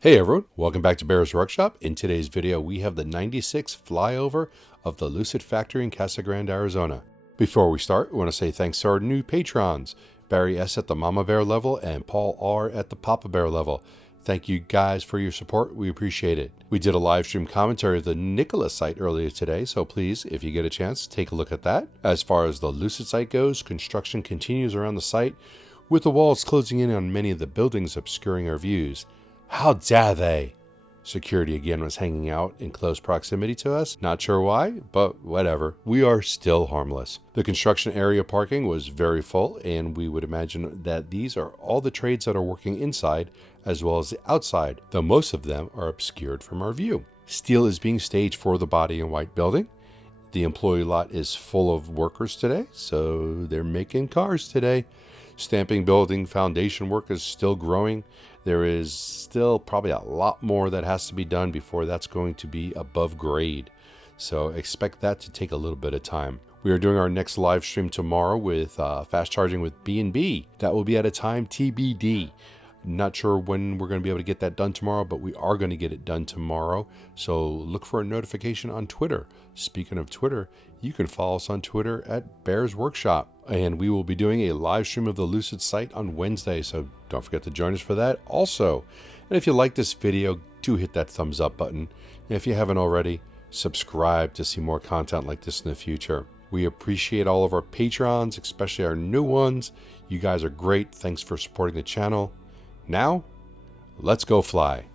Hey everyone, welcome back to Bear's Workshop. In today's video, we have the 96 flyover of the Lucid factory in Casa Grande, Arizona. Before we start, we want to say thanks to our new patrons, Barry S. at the Mama Bear level and Paul R. at the Papa Bear level. Thank you guys for your support. We appreciate it. We did a live stream commentary of the Nicholas site earlier today, so please, if you get a chance, take a look at that. As far as the Lucid site goes, construction continues around the site, with the walls closing in on many of the buildings, obscuring our views. How dare they? Security again was hanging out in close proximity to us. Not sure why, but whatever. We are still harmless. The construction area parking was very full, and we would imagine that these are all the trades that are working inside as well as the outside, though most of them are obscured from our view. Steel is being staged for the body and white building. The employee lot is full of workers today, so they're making cars today. Stamping, building, foundation work is still growing. There is still probably a lot more that has to be done before that's going to be above grade. So expect that to take a little bit of time. We are doing our next live stream tomorrow with fast charging with B&B. That will be at a time TBD. Not sure when we're going to be able to get that done tomorrow, but we are going to get it done tomorrow. So look for a notification on Twitter. Speaking of Twitter, you can follow us on Twitter at Bear's Workshop. And we will be doing a live stream of the Lucid site on Wednesday, so don't forget to join us for that also. And if you like this video, do hit that thumbs up button. And if you haven't already, subscribe to see more content like this in the future. We appreciate all of our patrons, especially our new ones. You guys are great. Thanks for supporting the channel. Now, let's go fly.